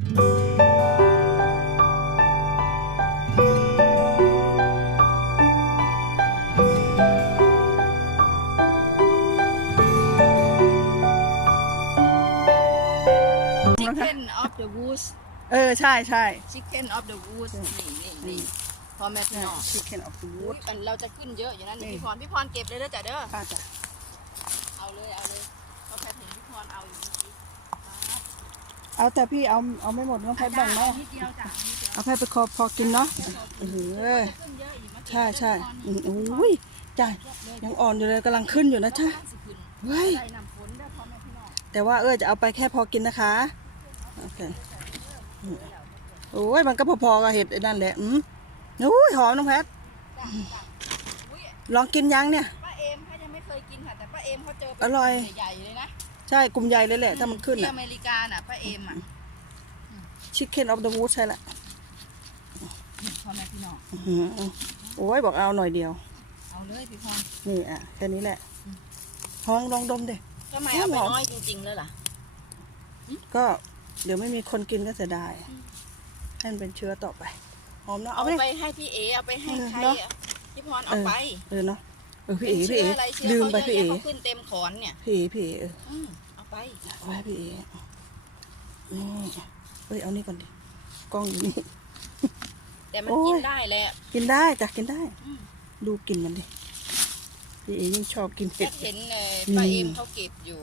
Chicken of the woods เออ ใช่ใช่ Chicken of the woods นี่นี่นี่พ่อแม่พี่น้องชิคเก้นออฟฟูอุ๊ดยกันเราจะขึ้นเยอะอยู่นะนี่นี่ พี่พรพี่พรเก็บเลยเด้อจ้ะเด้อ ป้าจ้ะเอาเลยเอาเลยเพราะแพทย์เห็นพี่พรเอาอยู่เมื่อกี้ป๊าบ เอาแต่พี่เอาเอาไม่หมดน้องแพทย์แบ่งไหมนิดเดียวจ้ะนิดเดียวเอาแพทย์ไปคอพอกินเนาะเออขึ้นเยอะอีกเมื่อกี้ใช่ใช่อืมอุ้ยจ้ะยังอ่อนอยู่เลยกำลังขึ้นอยู่นะจ๊ะสิขึ้นเฮ้ย ใส่น้ำฝนเด้อพ่อแม่พี่น้องแต่ว่าเออจะเอาไปแค่พอกินนะคะโอเคอืมโอ้ยมันก็พอๆกับเห็ดไอ้นั่นแหละอืมอุ้ยหอมน้องแพทย์จ้ะจ้ะอุ้ยลองกินยังเนี่ย ป้าเอมเขายังไม่เคยกินค่ะแต่ป้าเอมเขาเจออร่อย ใหญ่ๆเลยนะ ใช่กลุ่มใหญ่เลยแหละ ถ้ามันขึ้นที่อะอเมริกาน่ะป้าเอมอะชิคเก้นออฟเดอะวูดใช่ละพ่อแม่พี่น้องอื้อหือโอ้ยบอกเอาหน่อยเดียว เอาเลยพี่พรนี่อะแค่นี้แหละห้องลองดมดิ ทำไมเอาไปน้อยจริงๆเลยล่ะก็เดี๋ยวไม่มีคนกินก็เสียดายให้มันเป็นเชื้อต่อไปหอมเนาะเอาเอาไหมไปให้พี่เอเอาไปให้ใครเนอะอะพี่พรเอาไป เออเนาะเออพี่เอ๋เป็นพี่เอ๋ชื้ะไรเชื้อลืมไปเขาพี่เยเอ๋อะแยะเขาขึ้นเต็มขอนเนี่ยพี่เอ๋พี่เอ๋เอออืมเอาไปเอาไว้พี่เอ๋นี่เอ้ยเอานี่ก่อนดิกล้องอยู่นี่แต่มันโอ้ยกินได้แหละกินได้จ้ะกินได้อืมดูกินมันดิพี่เอ๋ยิ่งชอบกินแค่เผ็ดเห็นเลยอืมป้าเอ็มเขาเก็บอยู่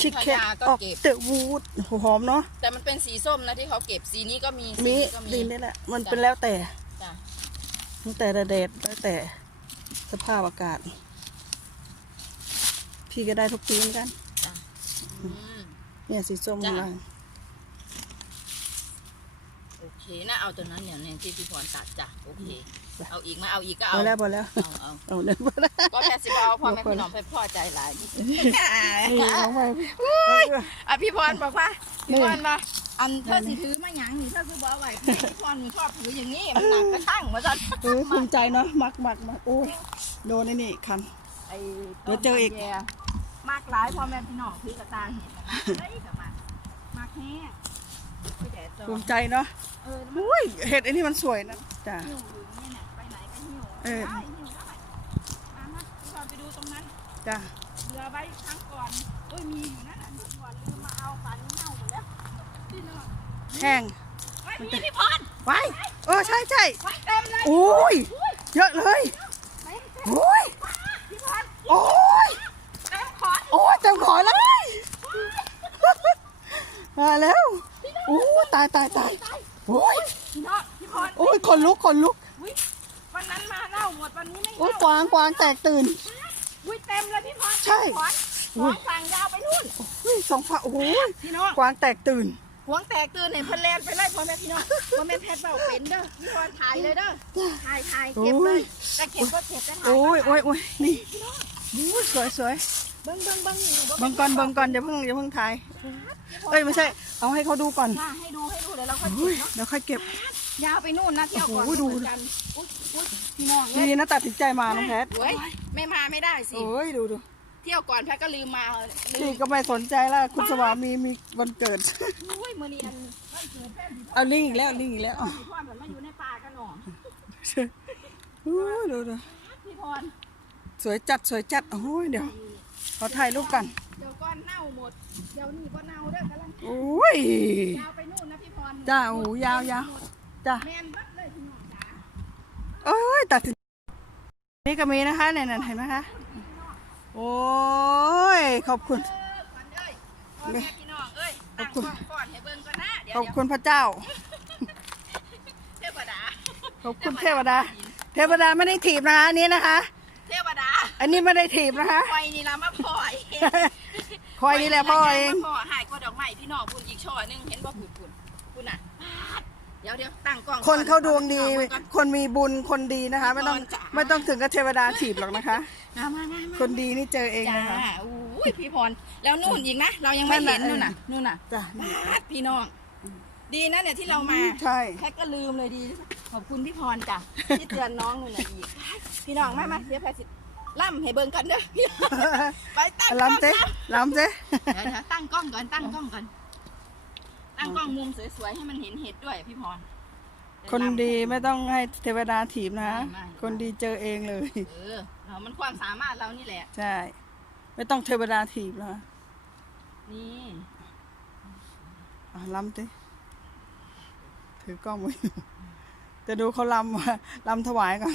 ชิคเก้นภรรยาก็ออกเก็บเตอะวูดหอมเนาะแต่มันเป็นสีส้มนะที่เขาเก็บสีนี้ก็มีสีมีนี้ก็ดีมีนี่แหละมันจ้ะเป็นแล้วแต่จ้ะแล้วแต่ระเดดแล้วแต่ สภาพอากาศ พี่ก็ได้ทุกปีเหมือนกัน อืม เนี่ยสีส้มจ้ะ ข้างล่างโอเคนะเอาตัวนั้นเนี่ยเนี่ยที่พี่พรตัดจ้ะโอเคเอาอีกไหมาเอาอีกก็เอาพอแล้วพอแล้วเอาเอาเอาเนี่ยพอแล้วก็แค่สิบเอาพ่อแม่พี่น้องไปพ่อใจหลายนี่น้องไป อะพี่พรบอกว่านี่พี่พรมา อันเธอสิถือมาหยังนี่เธอคือบอกไว้พี่พรชอบถืออย่างนี้มันหนักกระทั่งมาจัดเออภูมิใจเนาะมักมักมักโอ้ยโดนไอ้นี่คัน ไอ้เดี๋ยวเจออีกแย่มากหลายพ่อแม่พี่น้องถือกระตาเห็นนะเฮ้ยกับมันมากแห้งไม่แดดจอภูมิใจเนาะเออแล้วมันอุ้ยเห็ดไอ้นี่มันสวยนะจ้ะหิ้วอยู่เนี่ยน่ะไปไหนก็หิ้วเออได้หิ้วได้มามาพี่พรไปดูตรงนั้นจ้ะเหลือไว้ครั้งก่อนเอ้ยมีอยู่นั่นน่ะทุกวันลืมมาเอาฝันเน่าหมดแล้วพี่น้อง แห้งเฮ้ยมีพี่พรไว้เออใช่ใช่ไว้เต็มเลยโอ้ยเยอะเลยเต็มโอ้ยพี่พรโอ้ยเต็มขอนโอ้ยเต็มขอเลยมาแล้วโอ้ยตายตายตายโอ้ยพี่น้องพี่พรโอ้ยขนลุกขนลุกอุ๊ยวันนั้นมาเน่าหมดวันนี้ไม่โอ้ยเน่ากวางกวางแตกตื่นอุ้ยเต็มเลยพี่พรใช่ขอนอุ๊ขอยนสั่งยาวไปนู่นเฮ้ยสองฟ้าโอ้ยพี่น้องกวางแตกตื่น หวงแตกตื่นเนี่ยเพิ่นแลนไปเลยพ่อแม่พี่น้องพ่อแม่แพทย์เบาเป็นเด้อพี่พรถ่ายเลยเด้อถ่ายถ่ายเก็บเลยจะเก็บก็เก็บจะถ่ายโอ้ยโอ้ยโอ้ยนี่โอ้ยสวยสวยเบิ้งเบิ้งเบิ้งนี่เบังก่อนเบังก่อนอย่าเพิ่งอย่าเพิ่งถ่ายเอ้ยไม่ใช่เอาให้เขาดูก่อนค่ะให้ดูให้ดูเดี๋ยวเราค่อยโอ้เก็ยบเนาะเดี๋ยวค่อยเก็บยาวไปนู่นนะเที่ยวก่อนโอ้โหดูเหมือนกันอุ๊ยอุ๊ยพี่น้องเอ้ดียนะตัดสินใจมาน้องแพทเว้ยไม่มาไม่ได้สิโอ้ยดูดู เที่ยวก่อนแพทย์ก็ลืมมาลืนี่มก็ไม่สนใจแล้วคุณสวามีมีวันเกิด อุ้ยมือนี้อันวันเกิดแฟนพี่เอาลิงอีกแล้วลิงอีกแล้วพี่พรเหมือนมาอยู่ในป่ากันหนอโอ้ยดูดูพี่พรสวยจัดสวยจัดโอ้ยเดี๋ยวขอถ่ายรูปกันเดี๋ยวก้อนเน่าหมด เดี๋ยวนี่ก็เน่าเด้อกำลังโอ้ย ยาวไปนู่นนะพี่พรจ้าโอ้ยาวยาว จ้าแมนบัดเลยพี่น้องจ๋าโอ้ยตัดสินนี่ก็มีนะคะเนี่ยๆเห็นไหมคะ โอ้ย ขอบคุณเออขวัญเอ้ยพ่อแม่พี่น้องเอ้ยขอตั้บงคุณกล้องก่อนให้เบิ่งก่อนนะเดี๋ยวขอบเดี๋ยวคุณพระเจ้า เทวดาขอบคุณเทวดา เทวดาไม่ได้ถีบนะคะอันนี้นะคะ เทวดาอันนี้ไม่ได้ถีบนะคะคอยนี่ละมาพ่อเองคอยนี่แหละพ่อเอง มาพ่อหายก็ดอกไม้พี่น้องพูนอีกช่อหนึงเห็นบ่พูนพูนพูนน่ะปาดเดี๋ยวเดี๋ยวตั้งกล้องคนเขาดวงดี ก่อน คนมีบุญคนดีนะคะ ไม่ต้องจ้ะไม่ต้องถึงกับเทวดาถีบหรอกนะคะ มามามามาคนดีนี่เจอเองจ้านะคะ อุ้ยพี่พร แล้วนู่นอีกนะ เรายังไม่นั่นเห็น่ะนนู่นน่ะ นู่นน่ะจ้ะปาดพี่น้อง ดีนะเนี่ยที่เรามา ใช่แค่ก็ลืมเลยดี ขอบคุณพี่พรจ้ะ ที่เตือนน้องนู่นน่ะอีก พี่น้องมามาเสียแพสิล่ำให้เบิ่งกันเด้อพี่น้องไปตั้งกล้องลำเจ๊นะลำเจ๊เดี๋ยวเดี๋ยวตั้งกล้องก่อนตั้งกล้องก่อนตั้ตั้งกล้องมุมสวยๆให้มันเห็นเห็ดด้วยพี่พร คนดีไม่ต้องให้เทวดาถีบนะ ไม่ไม่ คนดีเจอเองเลย เออเรามันความสามารถเรานี่แหละ ใช่ ไม่ต้องเทวดาถีบนะนี่อะลำติถือกล้องไว้อยู่จะดูเขาลำว่าลำถวายก่อน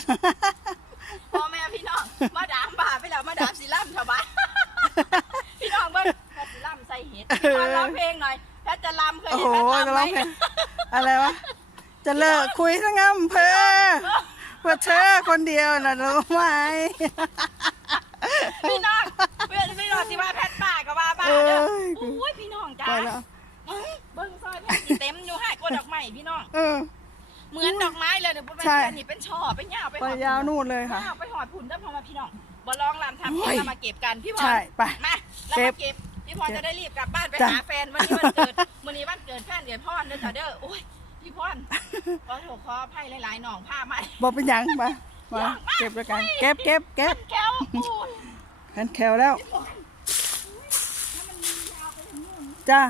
พ่อแม่พี่น้อง มาดามบาไปแล้วมาดามสิล่ำชาวบ้าน พี่น้องเบิ้งแพทย์สิล่ำใส่เห็ดพี่พรร้องเพลงหน่อยแพทย์จะล่ำเคยโอ้เห็นโหแพทย์จะล่ำไหมร้องเพลงอะไรวะ จะเลิกคุยทั้งอำเภอเพื่อเธอคนเดียวนะรู้ไหม พี่น้องเพื่อนพี่น้องที่ว่าแพทย์ป้าก็ว่าบ้าเอ้เด้อยโอ้ยพี่น้องจ้าไปแล้วเบิ้งซอยแพทย์สิเต็มอยู่ให้กดดอกไม้พี่น้อง เออ เหมือนดอกไม้เลยเดี๋ยวเป็นใช่อันนี้เป็นช่อเป็นยาวไปไปยาวนู่นเลยค่ะยาวไปหอดผุนเด้อพอมาพี่น้องบ่ลองลำทำโอ้เก็บยเรามาเก็บกันพี่พรใช่ไปมาเราเก็บมาเก็บพี่พรจะได้รีบกลับบ้านไปจ้ะ หาแฟนวันนี้วันเกิดวันนี้วันเกิดแฟนเดือนพ่อนเด้อจ้ะเด้อโอ้ย พี่พรขอโทษขออภัยหลายๆหนองผ้ามาบอกเป็นหยังมามาเก็บด้วยกัน เก็บเก็บเก็บแก้วโอ้ยขันแคลแล้วจ้า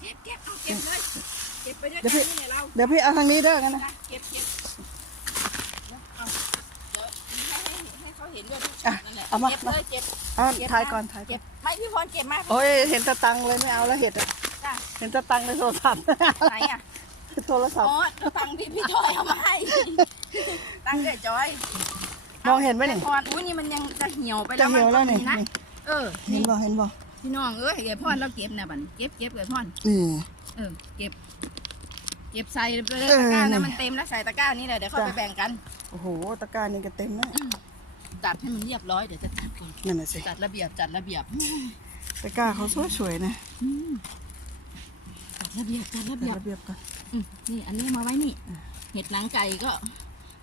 เก็บเก็บเอาเก็บเลยเก็บไปด้วยเดี๋กัยวนพี่นี่เราเดี๋ยวพี่เอาทางนี้เด้อกันนะเก็บเก็บเอาเดี๋ยวให้ให้ให้เขาเห็นด้วยอะนั่นแหละเอามาเก็บเลยเก็บเอาเก็บถ่ายมาก่อนถ่ายก่เก็อนบไม่พี่พรเก็บมาโอ้ยเห็นแตะตังเลยไม่เอาแล้วเห็ดอะจ้ะเห็นแตะตังในโทรศัพท์ไหนอะ โทรศัพท์ อ๋อตังค์พี่พี่จอยเอามาให้ตังค์เด็ดจอยมองเห็นไหมนี่พรอุ้ยนี่มันยังจะเหี่ยวไปแล้จะวเหี่ยวแล้วนี่นะ นี่เออ เห็นี่นบ่เห็นบ่พี่น้องเอ้ยเดี๋ยวพ่อเราเก็บนะบัดนเก็บเก็บเลยพ่อน อืมเออ เก็บ เก็บใส่ไปเลยเออตะกร้านี่นะมันเต็มแล้วใส่ตะกร้านี่แหละเดี๋ยวค่อยจ้ะ ไปแบ่งกัน โอ้โหตะกร้ารนี่ก็เต็มแล้วจัดให้มันเรียบร้อยเดี๋ยวจะจัดก่อนนั่นน่ะสิจัดระเบียบจัดระเบียบตะกร้าเขาสวยๆนะจัด ระเบียบจัดระจัเบีดยบระเบียบก่อนอืมนี่อันนี้มาไว้นี่ เห็ดหนังไก่ก็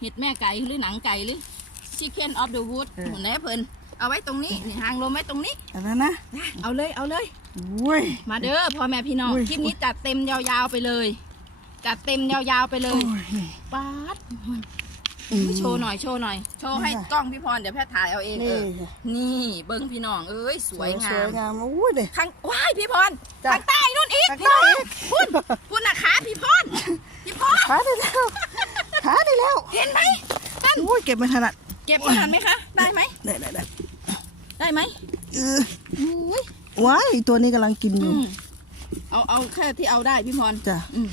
เห็ดแม่ไก่หรือหนังไก่หรือ Chicken of the Wood หมุนแหนเพิ่นเอาไว้ตรงนี้นี่หางลมไว้ตรงนี้ เอาแล้วนะเอาเลยเอาเลย อุ้ย มาเด้อพ่อแม่พี่น้องอุ้ย คลิปนี้จัดเต็มยาวๆไปเลย จัดเต็มยาวๆไปเลโอ้ยยนี่ป๊าดอืม โชว์หน่อยโชว์หน่อย โชว์ให้ค่ะกล้องพี่พรเดี๋ยวแพทย์ถ่ายเอาเองเอนี่อนี่เบิ้งพี่น้องเอ้ยสวยงาสวยมงามอุ้ยเด็ ข้างว้ายพี่พรจ้ะทางใต้นู่นอีกทางพี่ใต้น้องอีกพุ่นพุ่นนะขาพี่พรพี่พรขาได้แล้วขาได้แล้วเห็นไหมนั่นอุ้ยเก็บไม่ถนัดเก็บทันไหมคะ ได้ไหมได้ได้ได้ได้ไหมเอออุ้ยว้ายตัวนี้กำลังกินออืยู่มเอาเอาแค่ที่เอาได้พี่พรจ้ะอืม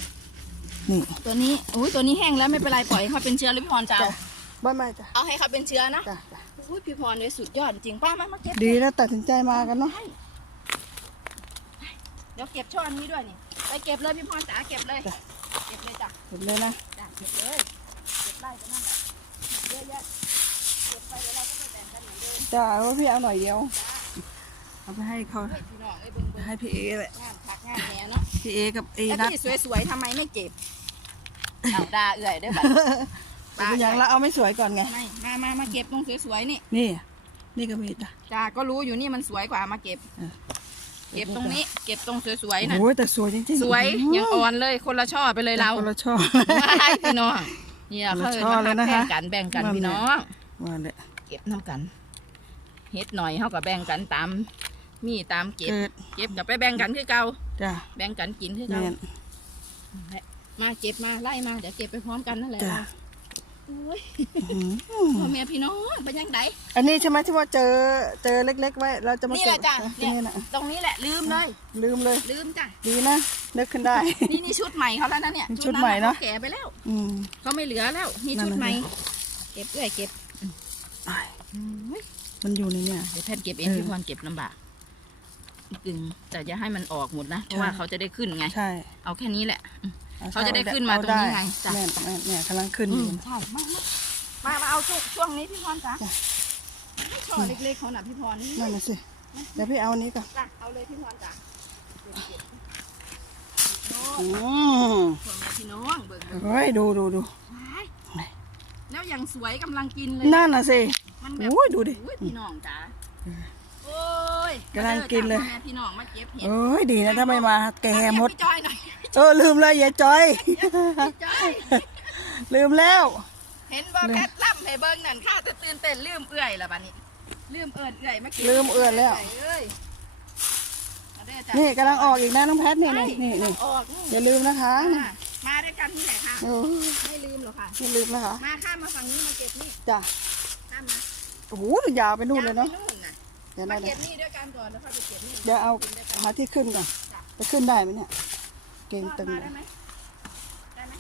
นี่ ตัวนี้อุ้ยตัวนี้แห้งแล้วไม่เป็นไรปล่อยให้เขาเป็นเชื้อเลยพี่พรจะเอาจ้ะ บ้านไม่จ้ะเอาให้เขาเป็นเชื้อนะจ้ะจ้ะอุ้ยพี่พรเนี่ยสุดยอดจริงป้ามามาเก็บดีแล้วตัดสินใจมากันเนาะเดี๋ยวเก็บช่อนี้ด้วยนี่ไปเก็บเลยพี่พรจ๋าเก็บเลยเก็บเลยจ้ะเห็นเลยนะจ้ะเก็บเลยเก็บไล่ไปนั่นแหละเยอะแยะเก็บไปเดี๋ยวเราก็ไปแบ่งกันเหมือนเดิมจ้ะเอาพี่เอาหน่อยเดียวเอาไปให้เขาเฮ้ยพี่น้องเอ้ยเบิ่งเบิ่งให้พี่เอแหละงามคักงามแหน่เนาะพี่เอกับเอแล้วนัดที่สวยๆทำไมไม่เก็บ เอาด่าเอื่อยได้อบัดเป็นอย่างละเอาไม่สวยก่อนไง ไม่มามามาเก็บตรงสวยๆนี่นี่ นี่ก็มีจ้ะ จ้าก็รู้อยู่นี่มันสวยกว่ามาเก็บเออเก็บตรงนี้ เก็บตรงสวยๆน่ะโอ้ยแต่สวยจริงๆสวยยังอ่อนเลยคนละช่อไปเลยเราคนละช่อว้ายพี่น้องเนี่ยเขาเอิ้นคนละช่อว่าเลยนะคะ แบ่งกันแบ่งกันนั่นพี่แหละน้อง ว่าแหละเก็บน้ำกันเฮ็ดหน่อยเขาก็แบ่งกันตามมีตามเก็บ เกิดเก็บกับไปแบ่งกันคือเก่าจ้ะแบ่งกันกินคือแม่เก่าน มาเก็บมาไล่มาเดี๋ยวเก็บไปพร้อมกันนั่นแหละจ้ะ โอ้ยอื้อหือพ่อแม่พี่น้องเป็นยังไงอันนี้ใช่ไหมที่ว่าเจอเจอเล็กๆไว้เราจะมานี่เก็แหบละจ้ะที่เนี่ยนี่นะตรงนี้แหละลืมเลย ลืมเลย ลืมจ้ะดีนะนึกขึ้นได้ นี่นี่ชุดใหม่เขาแล้วนะเนี่ยชุดใหม่เนอะ ขแก่ไปแล้วอืม เขาไม่เหลือแล้วนี่นั่นชุดน่ะ ใหม่สิเก็บเอ้อยเก็บอ้ายอืมมันอยู่ในเนี่ย เดี๋ยวแพทย์เก็บเองเออพี่พรเก็บลำบากกึ่งแต่อย่าให้มันออกหมดนะเพราะใช่ว่าเขาจะได้ขึ้นไง ใช่ เอาแค่นี้แหละอ เขาจะได้ใช่ขึ้นมาตรงนี้ไงเอาจ้ะได้แม่นแม่นเนี่ยกำลังขึ้นอือยู่มใช่มามามามาเอาช่วงช่วงนี้พี่พรจ้ะจ้ะช่อเล็กๆเขาน่ะพี่พรนั่นน่ะสิเดี๋ยวพี่เอาอันนี้ก่อนจ้ะเอาเลยพี่พรจ้ะเก็บเก็บโอ้อืมพ่อแม่พี่น้องเบิ่งเบิ่งเฮ้ยดูดูดูว้ายแล้วยังสวยกำลังกินเลยนั่นน่ะสิมันแบบโอ้ยดูดิโอ้ยพี่น้องจ้าโอ้ย กำลังกินเลย มาด้อจ้ะพ่อแม่พี่น้องมาเก็บเห็ดเอ้ยดีนะถ้าไม่มาแกหมดพี่จอยหน่อยเออลืมเลยยายจอย พี่จอยลืมแล้ว เห็นบ่แพทล่ำให้เบิ่งนั่นข้าจะตื่นเต้นลืมเอื่อยละบัดนี้ลืมเอิญเอื่อยมากินลืมเอื่อยแล้ว เอ้ยมาเด้ด้อจ้ะนี่กำลังออกอีกนะน้องแพทนี่นี่นี่นี่ออกนี่อย่าลืมนะคะค่ะมาด้วยกันนี่แหละค่ะ โอ้ไม่ลืมหรอกค่ะ อย่าลืมนะคะมาข้ามมาฝั่งนี้มาเก็บนี่จ้ะข้ามมาโอ้โหยาวไปนู่นเลยเนาะ ยาวไปนู่นน่ะ เดี๋ยวมานะเดี๋เก็ยวบนี่ด้วยกันก่อนแล้วค่อยไปเก็บนี่เดี๋ยวเอากินด้วยกันหาที่ขึ้นก่อนจะขึ้นได้ไหมเนี่ย เก่งตึงมาเลได้ยไหมได้ไหม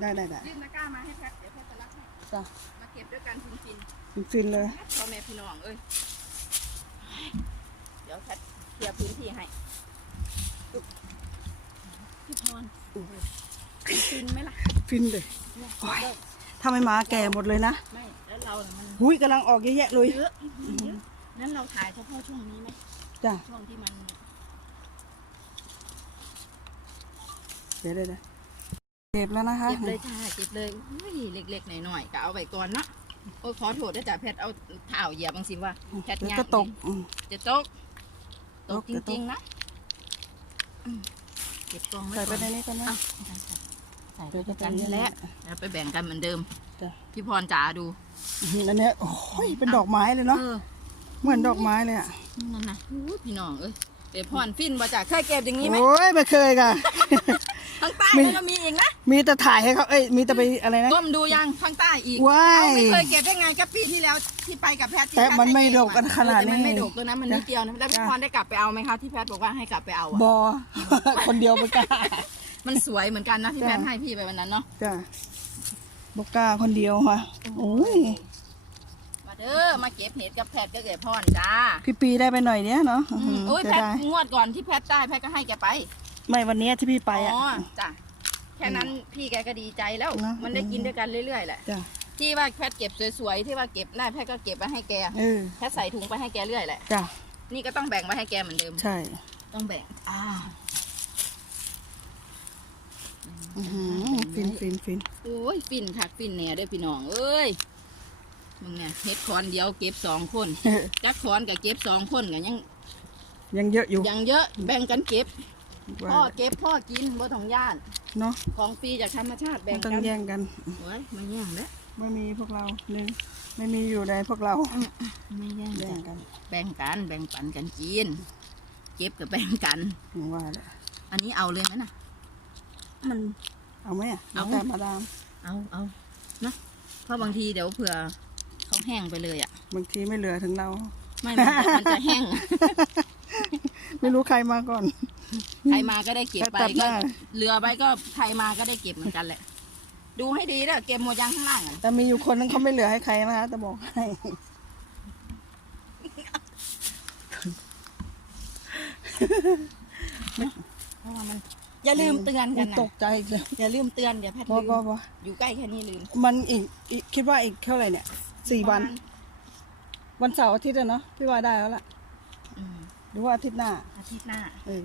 ได้ได้ได้ยื่นตะกร้ามาให้แพทย์เดี๋ยวแพทย์จะรับให้จ้ะมาเก็บด้วยกันฟินฟินๆเลย ๆพ่อแม่พี่น้องเอ้ยเดี๋ยวแพทย์เคลียร์พื้นที่ให้พี่พรฟินไหมล่ะฟินเลยเนี่ยโอ้ยถ้าไม่มาแก่หมดเลยนะไม่แล้วเราน่ะมันหุยกำลังออกเยอะแยะเลย เยอะเยอะ นั้นเราถ่ายเฉพาะช่วงนี้ไหมจ้ะ ช่วงที่มันเดี๋ยวเดี๋ยวเดี๋ยวเก็บแล้วนะคะ เก็บเลยจ้าเก็บเลยอุ้ยเล็กๆหน่อยๆก็เอาไว้ก่อนเนาะโอ้ยขอโทษด้วยจ้ะแพทย์เอาเท้าเหยียบบางสิว่าแพทย์เดี๋ยวยาก็ตกอืม จะตกตกตกจจะตก ริงๆนะอืมเก็บกองไว้ใส่ไปก่อน ในนี้กันนะ เอา ใส่ไปด้วยกันนี่แหละแล้วไปแบ่งกันเหมือนเดิมจ้ะ พี่พรจ๋าดูอื้อหืออันเนี้ยโอ้ยเป็นดอกไม้เลยเนาะเออ เหมือนดอกไม้เลยอะนั่นนะอุ้ยพี่น้องเอ้ยเดี๋ยวพรฟินมาจากเคยเก็บอย่างนี้ไหมโอ้ยไม่เคยค่ะข้างใต้มีมันก็มีอีกนะมีแต่ถ่ายให้เขาเอ้ยมีแต่ไปอะไรนะก้มดูยังข้างใต้อีกว้าเอายไม่เคยเก็บได้ไงก็ปีที่แล้วที่ไปกับแพทย์ที่แต่พทย์มันไม่ให้เบดกกันขนาดนี้เออแต่มันไม่ดกตัวนั้นมันนิดจ้ะเดียวนะแล้วพี่จ้ะพรได้กลับไปเอาไหมคะที่แพทย์บอกว่าให้กลับไปเอาอะบอคนเดียวไม่กล้ามันสวยเหมือนกันนะที่จ้ะแพทย์ให้พี่ไปวันนั้นเนาะจ้ะบกล้าคนเดียวค่ะโอ้ยมา เด้อมาเก็บเห็ดกับแพทย์ก็เก็บพรจ้าพี่ปีได้ไปหน่อยเนี้ยเนาะอืมมโอ้ยจะแพทย์ได้งวดก่อนที่แพทย์ได้แพทย์ก็ให้แกไปไม่วันเนี้ยที่พี่ไปอะ อ๋อจ้ะแค่นั้นพี่แกก็ดีใจแล้วเนอะมันได้กินด้วยกันเรื่อยๆแหละจ้ะที่ว่าแพทย์เก็บสวยๆที่ว่าเก็บได้แพทย์ก็เก็บไปให้แกเออแพทย์ใส่ถุงไปให้แกเรื่อยแหละจ้ะนี่ก็ต้องแบ่งไว้ให้แกเหมือนเดิม ใช่ต้องแบ่งอ่าอื้อหือฟินฟินฟินโอ้ยฟินคักฟินเนี่ยเด้อพี่น้องเอ้ย มึงเนี่ยเฮ็ดคอนเดียวเก็บสองคนเออจักคอนกับเก็บสองคนกันยังยังเยอะอยู่ยังเยอะแบ่งกันเก็บว่าพ่อเก็บพ่อกินบ่ต้องย่านเนาะของฟรีจากธรรมชาติแบ่มังนต้องกันแย่งกันโอ้ยไม่แย่งเด้อไม่มีพวกเราหนึ่งไม่มีอยู่ในพวกเราไม่แย่งแย่จ้ะงกัน แบ่งกันแบ่งปันกันกินเก็บกับแบ่งกันอย่างว่าแหละอันนี้เอาเลยไหมน่ะมันเอาไหมอะเอาแต่มาดามเอาเอานะเพราะบางทีเดี๋ยวเผื่อเขา แห้งไปเลยอะ บางทีไม่เหลือถึงเรา ไม่มันจะมันจะแห้ง ไม่รู้ใครมาก่อน ใครมาก็ได้เก็บไปตัดหก็น้าเรือไปก็ใครมาก็ได้เก็บเหมือนกันแหละ ดูให้ดีนะเก็บหมดยังข้างล่างอะแต่มีอยู่คนนึงเขาไม่เหลือให้ใครนะคะจะบอกให้ เพราะว่ามัน อย่าลืมเตือนกันนะตกใจเลยอย่าลืมเตือนเดี๋ยวแพทย์พอลืพอมพออยู่ใกล้แค่นี้ลืม มันอีกอีกคิดว่าอีกเท่าไหร่เนี่ย สี่วันประมาณวันเสาร์อาทิตย์อะเนาะพี่ว่าได้แล้วล่ะอืมหรือว่าอาทิตย์หน้าอาทิตย์หน้า เออ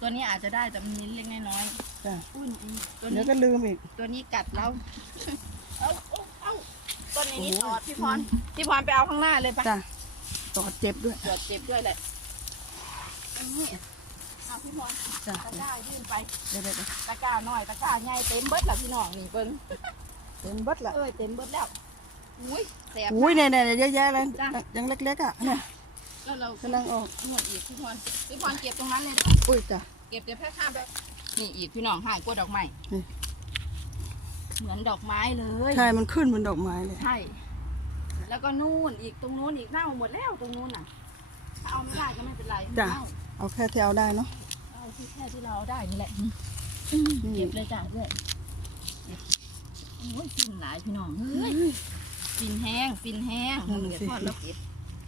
ตัวนี้อาจจะได้แต่มันนิดเล็กน้อยจ้ะๆอุ้ยอีตัวเดี๋ยนี้วก็ลืมอีก ตัวนี้กัดเราเอาเอาเอาต้นนี้โอ้โหตอดพี่พรพี่พรไปเอาข้างหน้าเลยปะจ้ะตอดเจ็บด้วยตอดเจ็บด้วยแหละอันนี้เอาพี่พรจ้ะตะกร้ายื่นไปเดี๋ยวเดี๋ยวเดี๋ยวตะกร้าน้อยตะกร้าใหญ่เต็มเบิดแล้วพี่น้องนี่เบิ้งเต็มเบัดละเอ้ยเต็มเบิดแล้ว อุ้ยแสบ อุ้ยเนี่ยเนี่ยเนี่ยเยอะแยะเลยจ้ะ ยังเล็กๆอะเนี่ยแล้วเรากำลังออกหมดอีกพี่พรพี่พรเก็บตรงนั้นเลยนะอุ้ยจ้ะ เก็บเดี๋ยวแค่ข้ามไปนี่อีกพี่น้องห่างกว่าดอกไม้นี่ เหมือนดอกไม้เลย ใช่มันขึ้นเหมือนดอกไม้เลยใช่ แล้วก็นู่นอีกตรงนู้นอีกเน่าหมดแล้วตรงนู้นน่ะถ้าเอาไม่ได้ก็ไม่เป็นไรจ้ะเน่าเอาแค่ที่เอาได้เนาะเอาที่แค่ที่เราเอาได้นี่แหละนี่เก็บเลยจ้ะด้วยเก็บโอ้ยฟินหลายพี่น้องเฮ้ย ฟินแห้งฟินแห้งนั่นเดี๋ยวสิพ่อเราเก็บ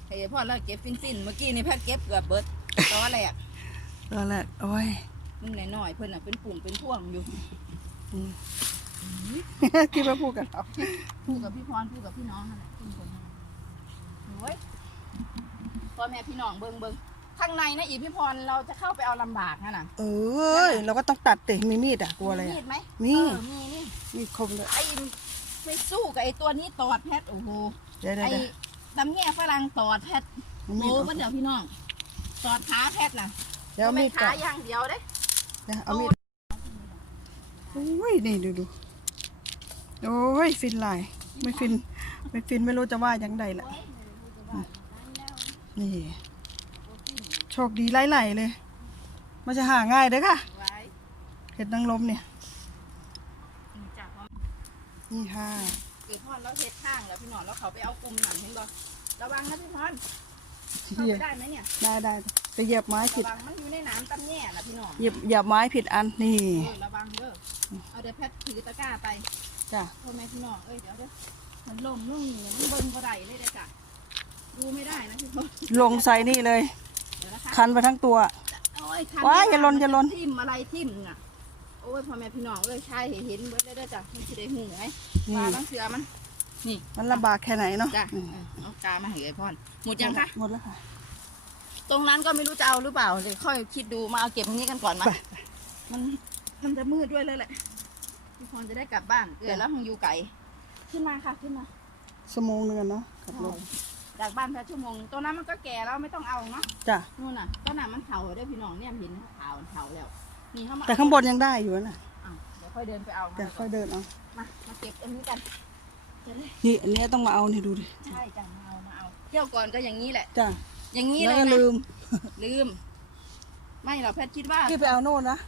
เฮ้ยพ่อเราเก็บฟินฟินเมื่อกี้นี่แพทย์เก็บเกือบเบิดตอนแรกตอนแรกโอ้ยมึงหน่อยๆเพิ่นน่ะเป็นปุ่มเป็นพ่วงอยู่อืมคิดว่าพูดกับเราพูดกับพี่พรพูดกับพี่น้องนั่นแหละทุกคนนั่นแหละโอ้ยพ่อแม่พี่น้องเบิ่งเบิ่งข้างในนะอีพี่พรเราจะเข้าไปเอาลำบากนะน่ะเอ้ยเราก็ต้องตัดติมีมีดอะกลัวอะไรมีอะ ดไหมมี เออมีนี่มีดคมเลยไอ้ ไม่สู้กับไอ้ตัวนี้ตอดแพทย์โอ้โหเดี๋ยวเดี๋ยวไอ้เดี๋ยวตำแง่ฝรั่งตอดแพทย์เอามีดโอ้ออกมันเดี๋ยวพี่น้อง ตอดขาแพทย์น่ะเดี๋ยวเอามีดขาก่อนอย่างเดียวเด้ เดี๋ยวเอามีดโอ้ยนี่ดูดูโอ้ยฟินหลายไม่ฟิน ไม่ฟินไม่รู้จะว่ายังไงละนี่ โชคดีไล่ๆเลย มันจะหาง่ายเด้อค่ะ ไว้เห็ดนางรมเนี่ยนี่จ้ะเพราะ นี่ค่ะเกิดพรแล้วเฮ็ดข้างแล้วพี่น้องแล้วเขาไปเอากลุ่มหนังเห็นบ่ระวังนะพี่พรที่เข้าไปได้ไหมเนี่ยได้ได้จะเหยียบไม้ผิระดวังมันอยู่ในน้ำตำแย่นะพี่น้องเหยียบเหยียบไม้ผิดอันนี่เออระวังเด้อเอาเดี๋ยวแพทถือตะกร้าไปจ้ะพ่อแม่พี่น้องเอ้ยเดี๋ยวเด้อมันล่มลุ่งเนี่ยมันเบิ่งบ่ได้เลยเด้อจ้ะดูไม่ได้นะพี่พรลงใส่นี่เลยเดี๋ยวนะคะคันไปทั้งตัวโอ้ยคันว้ายอย่าลนอย่าลนทิ่มอะไรทิ่มน่ะ โอ้ยพ่อแม่พี่น้องเอ้ยชายเห็นเบิดเลยเด้อจ้ะมันสิได้หูไงนี่ปลาต้องเสือมัน นี่มันลำบากแค่ไหนเนาะจ้ะอืมเออเอากามาให้ไอ้พ่อนหมดยังคะ หมดแล้วค่ะ ตรงนั้นก็ไม่รู้จะเอาหรือเปล่าเดี๋ยวค่อยคิดดูมาเอาเก็บตรงนี้กันก่อนมาไปมันมันจะมืดด้วยเลยแหละพี่พรจะได้กลับบ้านเกิดแล้วคงอยู่ไกลขึ้นมาค่ะขึ้นมาสมงเนือนเนาะขับรถจากบ้านแค่ชั่วโมงตรงนั้นมันก็แก่แล้วไม่ต้องเอาเนาะจ้ะนู่นน่ะ ก็น่ะมันเผาได้อพี่น้องเนี่ยเห็นขาวมันเผาแล้ว นี่เขามาแต่ข้างบนยังได้อยู่นะอ้าวเดี๋ยวค่อยเดินไปเอามาจ้ะค่อยเดินเอามามาเก็บอันนี้กันจะได้นี่อันนี้ต้องมาเอานี่ดูดิใช่จ้ะมาเอามาเอาเที่ยวก่อนก็อย่างนี้แหละ จ้ะอย่างนี้แล้เลวยก็นะลืมลืม ไม่หรอกแพทย์คิดว่าพี่ไปเอาโน่นนะ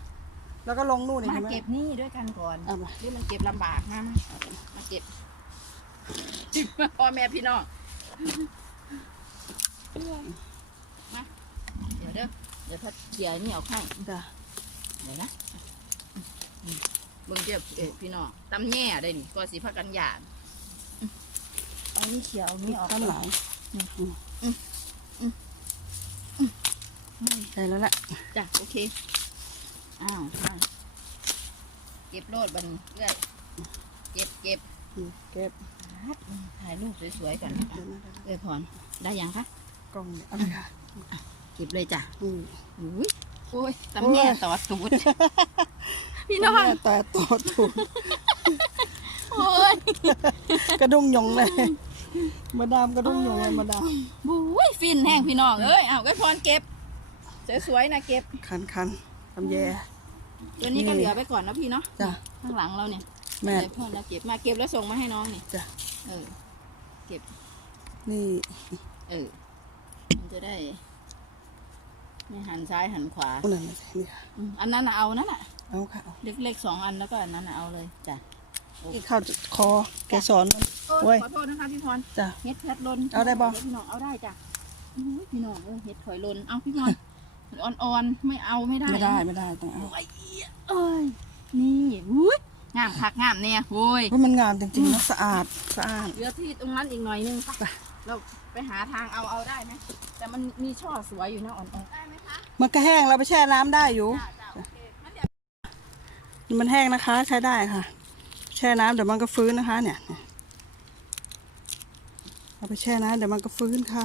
แล้วก็ลงนู่นนี่มาเห็นไหมเก็บนี่ด้วยกันก่อน เอามาหรือมันเก็บลำบากมามามาเก็บพ่อแม่พี่น้องมาเดี๋ยวเด้อเดี๋ยวแพทย์เคลียร์นี่ออกให้จ้ะ เดี๋ยวนะอืมเบิ่งเจ็บเอ้ยพี่น้องตำแย่ได้นี่ก็สีพักกันหยาดเอานี่เขียวเอานี่ออกข้างหลังอืมอืมอืมอืมอืมได้แล้วแหละจ้ะโอเค อ้าวมาเก็บโลดบัดนเรื่อยเก็บเก็บอืมเก็บถ่ายรูปสวยๆก่อนเดี๋ยวนะเดี๋ยวนะเอ้ยพรได้ยังคะกล้องเนี่ยเอะไรค่ะเก็บเลยจ้ะอืมอุ้ย โอ้ยตำแย่ต่อตูด พี่น้อง แต่ต่อถูกโอ้ยกระดุงหยงเลย มาดามกระดุงหยงเลยมาดามบุ้ยฟินแห้งพี่น้อง เอ้ย เอาก็พรเก็บ สวยๆนะเก็บ คันคันทำแย่ตัวนี้ก็นี่เหลือไปก่อนนะพี่เนาะ จ้ะ ข้างหลังเราเนี่ยแม่ เดี๋ยวพ่อเราเก็บมาเก็บแล้วส่งมาให้น้องนี่จ้ะ เออนี่ เออ มันจะได้ ไม่หันซ้ายหันขวาอันนั้นน่ะนี่ค่ะอืมอันนั้นน่ะเอานั่นน่ะเอาค่ะเอาเล็กๆสองอันแล้วก็อันนั้นน่ะเอาเลยจ้ะที่เข้าคอแกสอนมัน โอ้โอ้ยยขอโทษนะคะพี่พรจ้ะ เฮ็ดแพทลนเอาได้บ่ พี่น้องเอาได้จ้ะอุ้ยพี่น้องเออเฮ็ดถอยลนเอาพี่พรอ่อนๆไม่เอาไม่ได้ไม่ได้ไม่ได้ต้องเอาโอ้ยเอ้ยนี่อุ้ยงามคักงามเนี่ยโอ้ย เพราะมันงามจริงๆนะสะอาดสะอาด เหลือที่ตรงนั้นอีกหน่อยนึงไปไป เราไปหาทางเอาเอาได้ไหมแต่มันมีช่อสวยอยู่นะอ่อนๆได้ไหมคะ มันก็แห้งเราไปแช่น้ำได้อยู่ มันแห้งนะคะ ใช้ได้ค่ะ แช่น้ำเดี๋ยวมันก็ฟื้นนะคะ เนี่ยเอาไปแช่น้ำเดี๋ยวมันก็ฟื้นค่ะ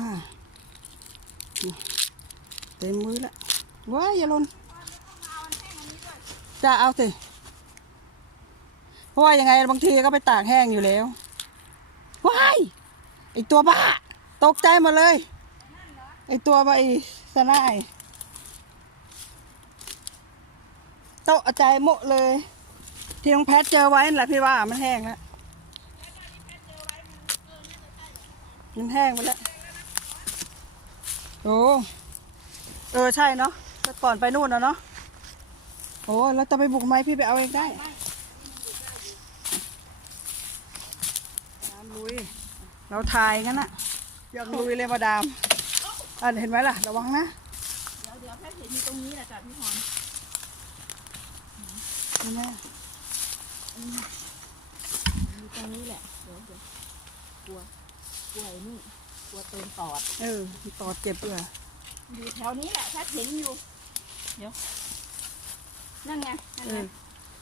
เต็มมือละว้ายอย่าลนจะเอาสิเพราะว่ายังไงบางทีก็ไปตากแห้งอยู่แล้วว้ายไอตัวบ้า ตกใจหมาเลย ไอตัวบ้าไอสนาย โตะใจโมะเลย ที่น้องแพทเจอไว้นั่นแหละพี่ว่ามันแห้งแล้วมันแห้งไปแล้วโอ้เออใช่เนาะแต่ก่อนไปนู่นนะเนาะโอ้แล้วจะไปบุกไหมพี่ไปเอาเองได้น้ำลุย เราถ่ายงั้นอะยังลุยเลยมาดามอะเห็นไหมล่ะ ระวังนะ เดี๋ยวเดี๋ยวแค่เห็นอยู่ตรงนี้แหละจ้ะพี่พรเห็นไหมอยู่ตรงนี้แหละ เดี๋ยวเดี๋ยวกลัวกลัวไอ้นี่กลัวเติมตอด เออตอดเจ็บด้วยอยู่แถวนี้แหละแค่เห็นอยู่ เดี๋ยว นั่นไงนั่นเอไงอ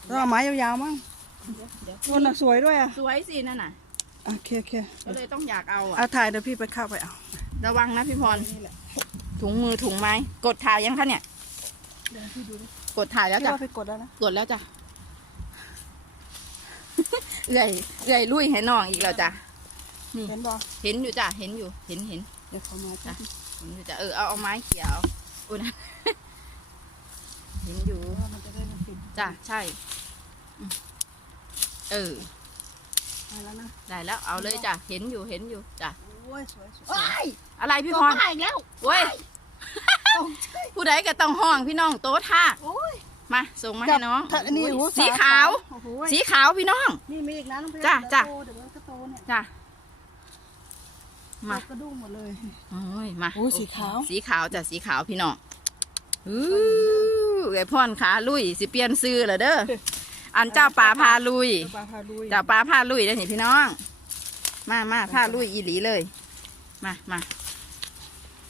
แล้วเอาไม้ยาวๆมั้งเดี๋ยวเดี๋ยวนู่นน่ะสวยด้วยอะสวยสินั่นน่ะอะ โอเคโอเคก็เลยต้องอยากเอาอะ เอาถ่ายเดี๋ยวพี่ไปเข้าไปเอา ระวังนะพี่พรถุงมือถุงไม้ กดถ่ายยังคะเนี่ย เดี๋ยวพี่ดูดิ กดถ่ายแล้วพี่จ้ะว่าไปกดแล้วนะกดแล้วจ้ะ เอื่อยเอื่อยลุยให้น้องอีกแล้วจ้ะนี่เห็นบอเห็นอยู่จ้ะ เห็นอยู่ เห็นเห็นเดี๋ยวเขามาจ้ะเห็นอยู่จ้ะ เออ เอาเอาไม้เขี่ยเอาอุ้ยนะ เห็นอยู่มันจะได้ไม่ฟินจ้ะ ใช่อืมเออ ไปแล้วนะได้แล้ว เอาเลยจ้ะ เห็นอยู่ เห็นอยู่จ้ะ โอ้ยสวยสวยอะไรพี่พร มาอีกแล้ว เว้ย ผู้ใดก็ต้องห้องพี่น้องโต๊ะท่าโอ้ยมาส่งมาให้น้องถ้าอันนี้โอ้ยหูสีขาวโอ้โหสีขาวพี่น้อง นี่มีอีกนะน้องเพชรจ้ะจ้ะเดี๋ยวมันก็โตเนี่ยจ้ะมากระดุ้งหมดเลยโอ้ยมาโอ้ยสีขาว สีขาวจ้ะสีขาวพี่น้องอู้ไอ้พ่อนขาลุยสิเปลี่ยนซื้อเหรอเด้ออันเจ้าป่าพาลุยปลาพาลุยเจ้าป่าพาลุยได้อนี่พี่น้อง มามาพาลุยอีหลีเลย มามา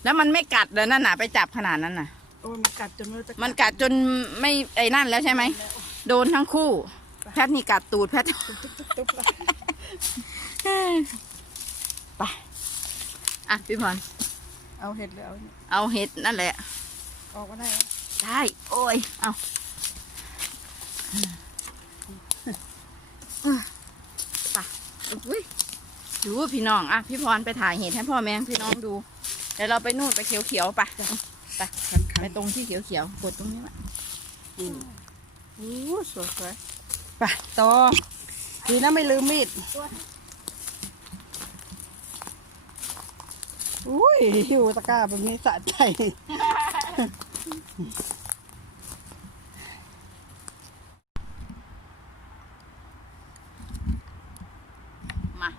แล้วมันไม่กัดเลยนั่นน่ะไปจับขนาดนั้นน่ะ โอ้ยมันกัดจนมันจะมันกัดจนไม่ไอ้นั่นแล้วใช่ไหมโดนทั้งคู่ แพทย์นี่กัดตูดแพทย์ ตุ๊บๆไป อะพี่พรเอาเห็ดเลยเอาเนี่ยเอาเห็ดนั่นแหละ ออกมาได้ได้ โอ้ย เอาไปอุ้ยดูพี่น้อง อะ พี่พรไปถ่ายเห็ดให้พ่อแม่พี่น้องดูเดี๋ยวเราไปนู่นไปเขียวๆไปไปคันคัไปนตรงที่เขียวๆกดตรงนี้มาโอ้สวยสวยไปต่อดีนะไม่ลืมมีดอุ้ยหิวตะกร้าแบบนี้สะใจมา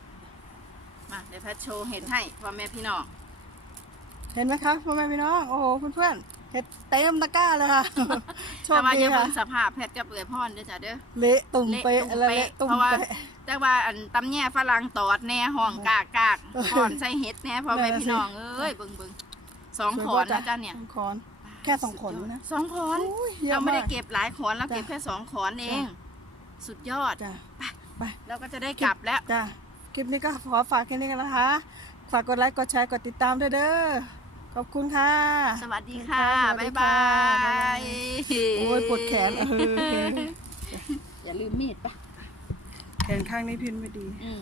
มา เดี๋ยวแพทย์โชว์เห็ดให้พ่อแม่พี่น้อง เห็นไหมคะพ่อแม่พี่น้องโอ้โหเพื่อนๆเห็ดเต็มตะกร้าเลยค่ะโชคแต่ว่าดีจะค่ะเบิ่งสภาพแพทย์กับเปื่อยพรเด้อจ้ะเด้อเละตุ่มเละเป๊ะตุ่มอะไรเป๊ะเละตุ่มเพราะว่าเป๊ะ แต่ว่าอันตำแย่ฝรั่งตอดแน่ห้องกากกากเออขอนใส่เห็ดแน่พ่อแม่นั่นน่ะพี่น้องเอ้ยเบิ่งเบิ่งสองขอนนะจ้ะเนี่ยสองขอนแค่สองขอนนะสองขอน อุ้ยเยอะเราไม่ได้มากเก็บหลายขอนเราจ้ะเก็บแค่สองขอนเอง สุดยอด จ้ะไปเราก็จะได้กลับแล้ว จ้ะ คลิปนี้ก็ขอฝากแค่นี้กันนะคะ ฝากกดไลค์ กดแชร์ กดติดตามด้วยเด้อ ขอบคุณค่ะ สวัสดีค่ะสวัสบ๊าดียค่ะบายโอ้ยปวดแขนเอออย่าลืมมีดปะแขนข้างนี้พินไม่ดีอืม